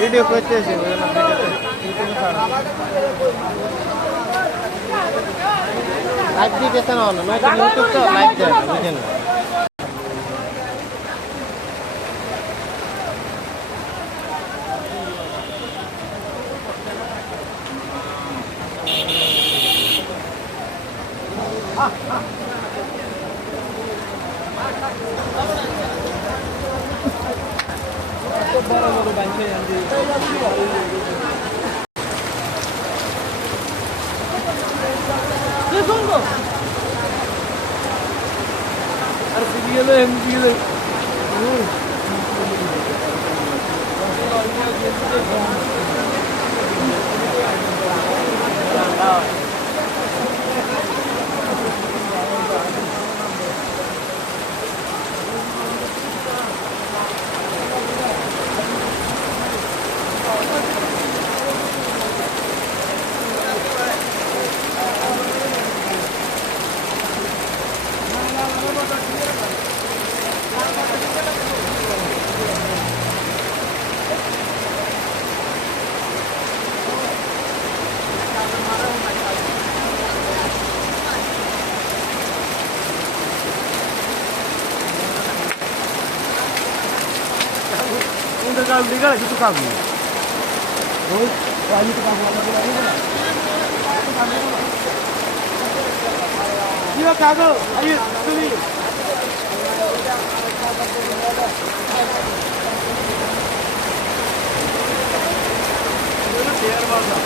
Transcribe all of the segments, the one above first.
Video করতেছি live দিতেছে না হলো নয়তো ইউটিউব তো লাইভ দেয় না বুঝেন না Kalau legal itu kami. Oh, ini tukang lagi lagi mana? Iya kagak, ayo sini. Ini biar mana?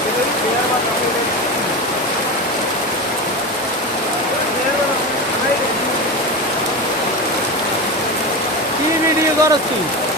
Ini biar mana? কি ভিডিও করছিস